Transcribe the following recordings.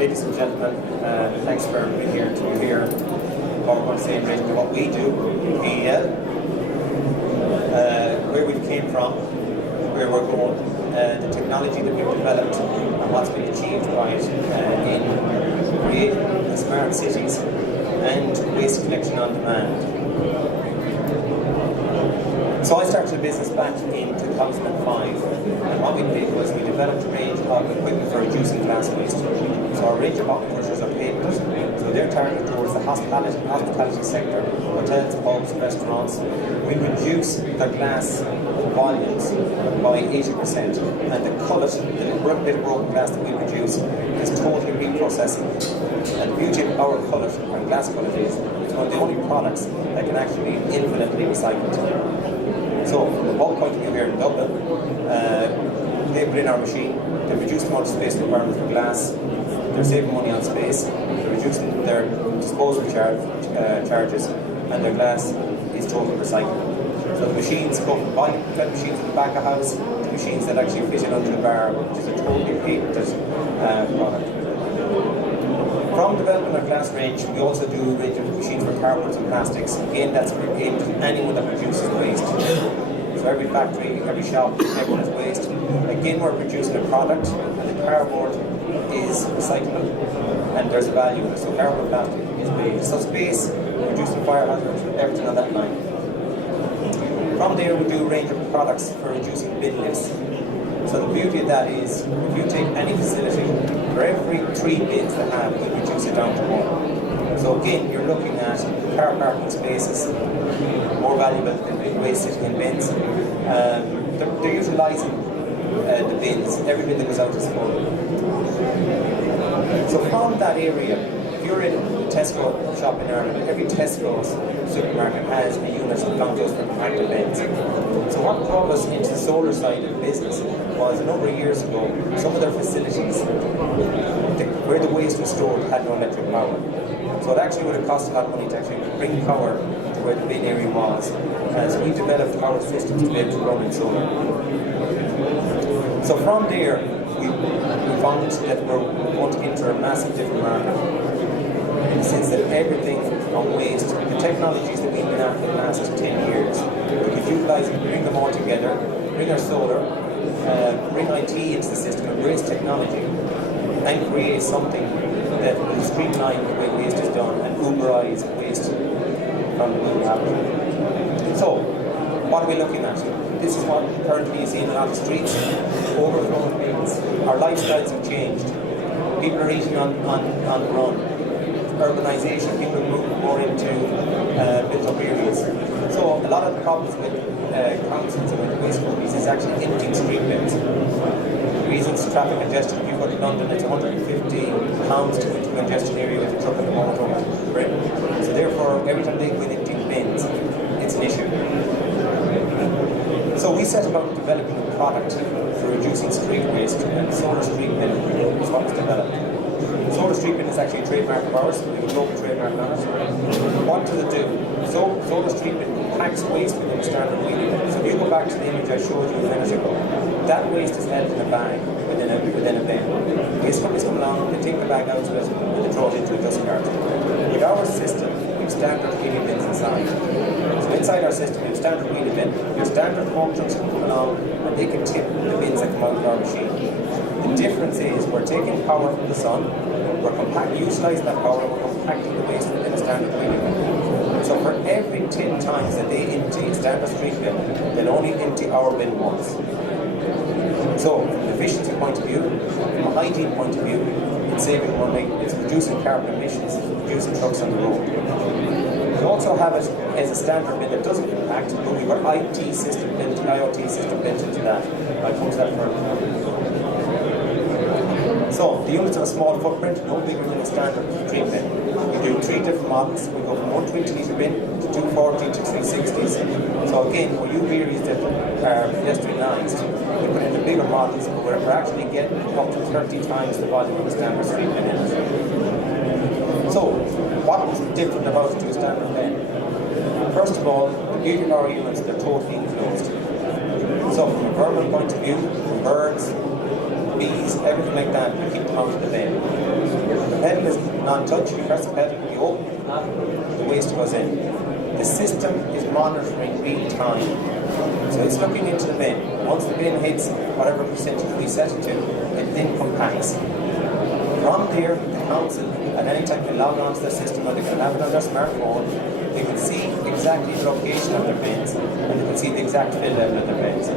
Ladies and gentlemen, thanks for being here to hear what we're going to say in relation to what we do, PEL, where we came from, where we're going, the technology that we've developed, and what's been achieved by it in creating smart cities and waste collection on demand. So I started a business back in 2005, and what we did was we developed a range of equipment for reducing glass waste. So our range of aquacultures are patented, so they're targeted towards the hospitality sector, hotels, pubs, restaurants. We reduce their glass volumes by 80%, and the cullet, the bit of broken glass that we produce, is totally reprocessing. And the beauty of our cullet, and glass cullet, is it's one of the only products that can actually be infinitely recycled. So, from the bulk point of view here in Dublin, they put in our machine, they reduce the amount of space requirement for glass, they're saving money on space, they're reducing their disposal charges, and their glass is totally recyclable. So the machines go from body-fed machines in the back of house to machines that actually fit in under the bar, which is a totally patented product. From developing our glass range, we also do a range of machines for cardboards and plastics. Again, that's aimed at anyone that produces waste. So every factory, every shop, everyone has waste. Again, we're producing a product, and the cardboard is recyclable, and there's a value in it. So cardboard plastic is waste. So space, reducing fire hazards, everything on that line. From there, we do a range of products for reducing bin lifts. So the beauty of that is, if you take any facility, for every 3 bins they have, we reduce it down to 1. So again, you're looking at car parking spaces, more valuable than waste sitting in bins. They're utilising the bins. Every bin that goes out is full. So from that area, if you're in a Tesco shop in Ireland, every Tesco's supermarket has a unit that belongs to us for compacted bins. So what brought us into the solar side of the business was a number of years ago, some of their facilities where the waste was stored had no electric power. So it actually would have cost a lot of money to actually bring power to where the bin area was. So we developed our systems to be able to run in solar. So from there, we found that we're going to enter a massive different market, in the sense that everything on waste, the technologies that we've been at for the last 10 years, we could utilise and bring them all together, bring our solar, bring IT into the system, embrace technology, and create something that will streamline the way waste is done and Uberize waste from the blue habit. So, what are we looking at? This is what currently you see in a lot of streets, overflowing bins. Our lifestyles have changed. People are eating on the run. Urbanisation, people are moving more into built-up areas. So a lot of the problems with councils and with waste companies is actually emptying street bins. Reasons traffic congestion. If you go to London, it's £150 to go into a congestion area with a truck at the moment over Britain. So therefore, every time they go in emptying bins, it's an issue. So we set about developing a product for reducing street waste, and solar street bin is what was developed. Solar street bin is actually a trademark of ours. We have a global trademark on it. What does it do? So solar street bin packs waste within a standard wheelie bin. So if you go back to the image I showed you a minute ago, that waste is held in a bag within a bin. Waste companies come along, they take the bag out of it, and they throw it into a dust cart. With our system, we have standard wheelie bins inside. So inside our system, we have standard wheelie bin. We have standard home trucks that come along, and they can tip the bins that come out of our machine. The difference is we're taking power from the sun, we're utilising that power, and we're compacting the waste within a standard wheelie bin. So for every 10 times that they empty a standard street bin, they'll only empty our bin once. So from an efficiency point of view, from a hygiene point of view, it's saving money, it's reducing carbon emissions, it's reducing trucks on the road. We also have it as a standard bin that doesn't compact, but we've got IoT system built into that. I'll come to that further. So, the units have a small footprint, no bigger than a standard street bin. We do 3 different models. We go from 120 litre bin to 240 to 360s. So again, for you areas that are pedestrianised, we put in the bigger models, but we're actually getting up to 30 times the volume of the standard street bin in it. So, what's different about it to a standard bin? First of all, the beauty of our units, they're totally enclosed. So from a vermin point of view, from birds, bees, everything like that, we keep them out of the bin. The pedal is non-touch, you press the pedal, you open the waste goes in. The system is monitoring real time. So it's looking into the bin. Once the bin hits whatever percentage we set it to, it then compacts. From there, the council, at any time they log on to the system, or they can have it on their smartphone, they can see exactly the location of their bins, and they can see the exact fill level of their bins.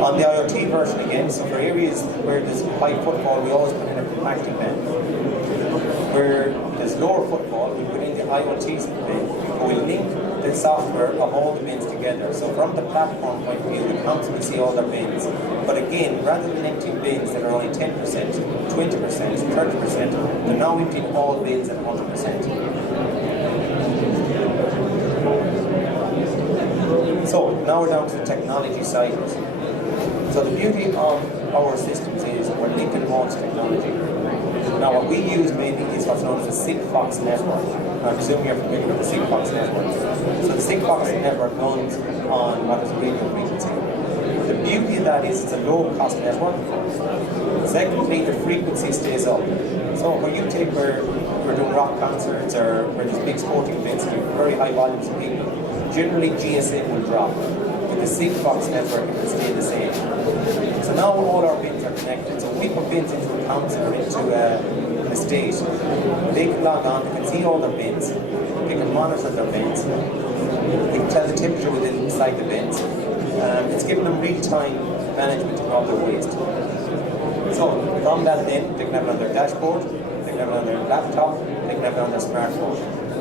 On the IoT version again, so for areas where there's high footfall, we always put in a compacting bin. Where there's lower footfall, we put in the IoT bin, but we link the software of all the bins together. So from the platform point of view, the council will see all their bins. But again, rather than emptying bins that are only 10%, 20%, 30%, they're now emptying all bins at 100%. So now we're down to the technology side of it. So the beauty of our systems is we're linking them all to technology. Now what we use mainly is what's known as the Sigfox network. I presume you're familiar with the Sigfox network. So the Sigfox network runs on what is a radio frequency. The beauty of that is it's a low-cost network. Secondly, the frequency stays up. So where you take where we're doing rock concerts or where there's big sporting events and you have very high volumes of people, generally GSM will drop. But the Sigfox network will stay the same. So now all our bins are connected. So when we put bins into a council or into an estate, they can log on, they can see all their bins, they can monitor their bins, they can tell the temperature within inside the bins. It's giving them real-time management of all their waste. So from that then, they can have it on their dashboard, they can have it on their laptop, they can have it on their smartphone.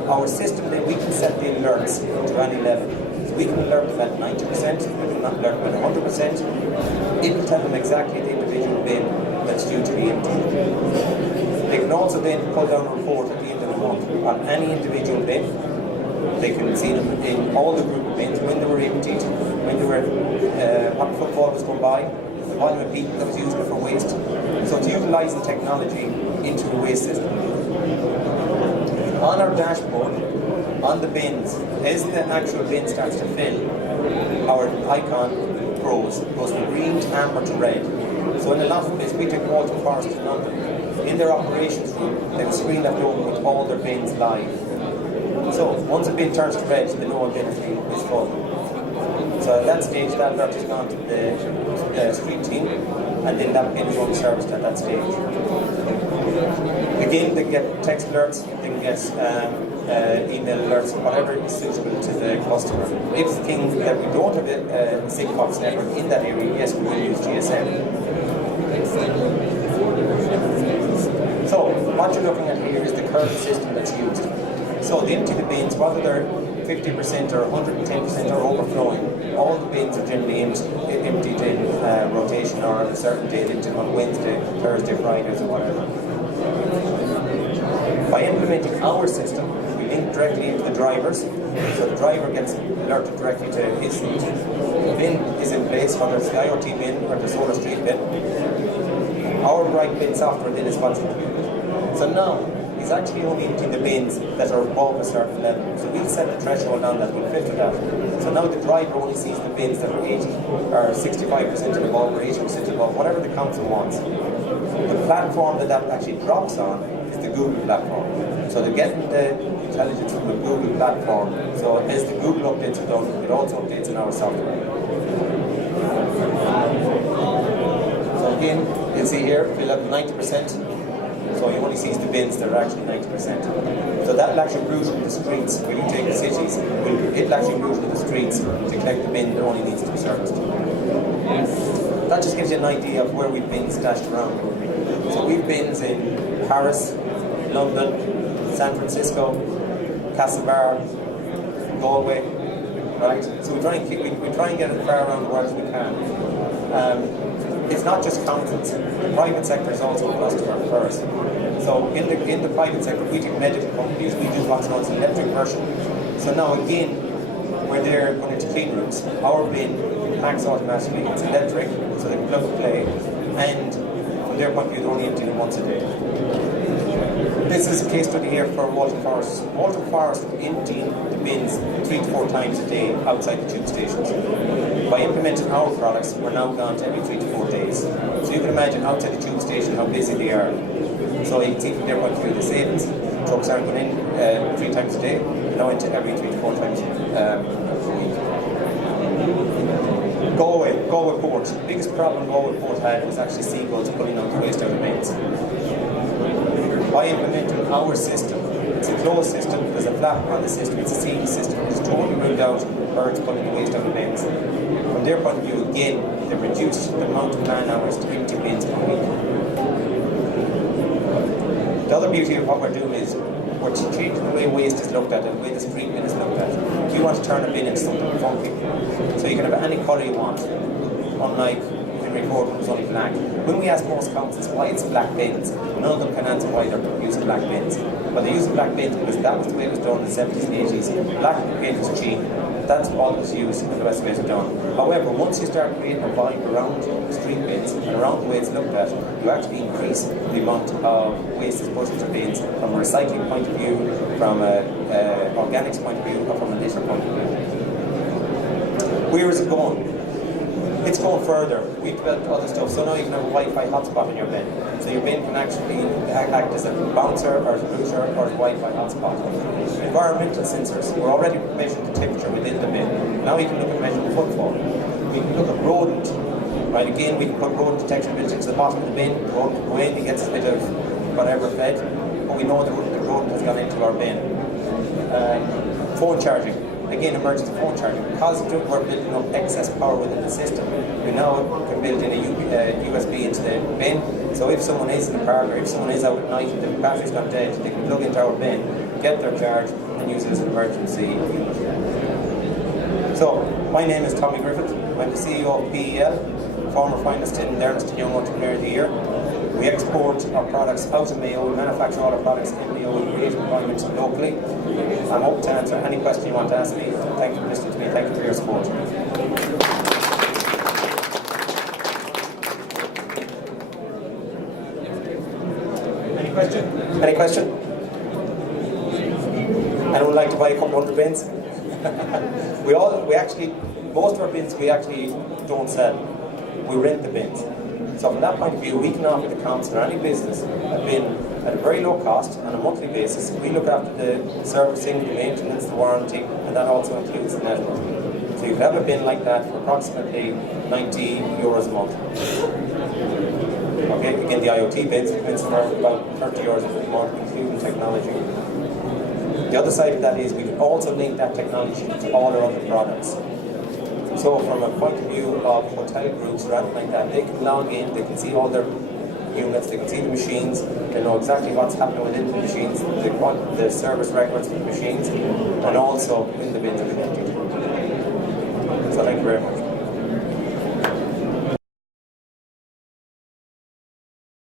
Our system then, we can set the alerts to any level. So we can alert them at 90%, we can alert them at 100%. It will tell them exactly the individual bin that's due to be emptied. They can also then pull down a report at the end of the month on any individual bin. They can see them in all the group of bins, when they were emptied, when they were, what footfall was going by, the volume of people that was using it for waste. So it's utilising technology into the waste system. On our dashboard, on the bins, as the actual bin starts to fill, our icon goes from green to amber to red. So in a lot of places, we take Walton Forest in London. In their operations room, they have a screen left open with all their bins live. So once a bin turns to red, they know a bin is full. So at that stage, that alert is gone to the street team, and then that bin is only serviced at that stage. Again, they can get text alerts, they can get email alerts, whatever is suitable to the customer. If things that we don't have a Sigfox network in that area, yes, we will use GSM. So what you're looking at here is the current system that's used. So the empty the bins, whether they're 50% or 110% or overflowing, all the bins are generally emptied in rotation or on a certain day, emptied on Wednesday, Thursday, Fridays or whatever. By implementing our system, we link directly into the drivers, so the driver gets alerted directly to his seat. The bin is in place, whether it's the IoT bin or the Solar Street bin. Our right bin software then is what's included. So now, he's actually only emptying the bins that are above a certain level. So we'll set the threshold on that, we'll filter that. So now the driver only sees the bins that are 80 or 65% above or 80% above, whatever the council wants. The platform that actually drops on is the Google platform. So they're getting the intelligence from the Google platform. So as the Google updates are done, it also updates in our software. So again, you'll see here, fill up 90%. So he only sees the bins that are actually 90%. So that'll actually route in the streets, when you take the cities, it'll actually route in the streets to collect the bin that only needs to be serviced. That just gives you an idea of where we've been stashed around. So we've bins in Paris, London, San Francisco, Castlebar, Galway, right? So we try and get as far around the world as we can. It's not just councils. The private sector is also a customer for us. So in the private sector, we take medical companies, we do what's known as an electric version. So now again, where they're going into clean rooms, our bin packs automatically. It's electric, so they can plug and play. And from their point of view, they're only emptying them once a day. This is a case study here for Walton Forest. Walton Forest emptying the bins 3 to 4 times a day outside the tube stations. By implementing our products, we're now gone to every 3 to 4 days. So you can imagine outside the tube station how busy they are. So you can see from their point of view the savings. Trucks aren't going in 3 times a day, now into every 3 to 4 times a week. Galway Port. The biggest problem Galway Port had was actually seagulls pulling out the waste out of bins. By implementing our system, it's a closed system, there's a flap on the system, it's a sealed system, it's totally ruled out birds pulling the waste out of bins. From their point of view, again, they've reduced the amount of man hours to empty bins per week. The other beauty of what we're doing is we're changing the way waste is looked at and the way the street bin is looked at. We want to turn a bin into something funky. So you can have any colour you want, unlike report was only black. When we ask most councils why it's black bins, none of them can answer why they're using black bins. But they're using black bins because that was the way it was done in the 70s and 80s. Black paint was cheap. That's all that was used and the rest of it is done. However, once you start creating a vibe around street bins and around the way it's looked at, you actually increase the amount of waste that's put into bins from a recycling point of view, from an organics point of view, or from a litter point of view. Where is it going? It's going further. We've developed other stuff. So now you can have a Wi-Fi hotspot in your bin. So your bin can actually act as a bouncer or as a router or as a Wi-Fi hotspot. Environmental sensors. We're already measuring the temperature within the bin. Now we can look at measuring footfall. We can look at rodent. Right, again, we can put rodent detection built into the bottom of the bin. The rodent will go in, he gets a bit of whatever fed, but we know the rodent has gone into our bin. Phone charging. Again, emergency phone charging. Because we're building up excess power within the system, we now can build in a USB into the bin. So if someone is in the park or if someone is out at night and the battery's gone dead, they can plug into our bin, get their charge, and use it as an emergency unit. So, my name is Tommy Griffith. I'm the CEO of PEL, former finalist in Ernst & Young Entrepreneur of the Year. We export our products out of Mayo, we manufacture all our products in Mayo, we create employment locally. I'm open to answer any question you want to ask me. Thank you for listening to me, thank you for your support. Any question? Any question? Anyone would like to buy a couple hundred bins? Most of our bins we actually don't sell. We rent the bins. So from that point of view, we can offer the council or any business a bin at a very low cost on a monthly basis. We look after the servicing, the maintenance, the warranty, and that also includes the network. So you can have a bin like that for approximately €90 a month. Okay, again, the IoT bins are about €30 a month, including technology. The other side of that is we can also link that technology to all our other products. So from a point of view of hotel groups or anything like that, they can log in, they can see all their units, they can see the machines, they know exactly what's happening within the machines, the service records for the machines, and also in the bins of the empty. So thank you very much.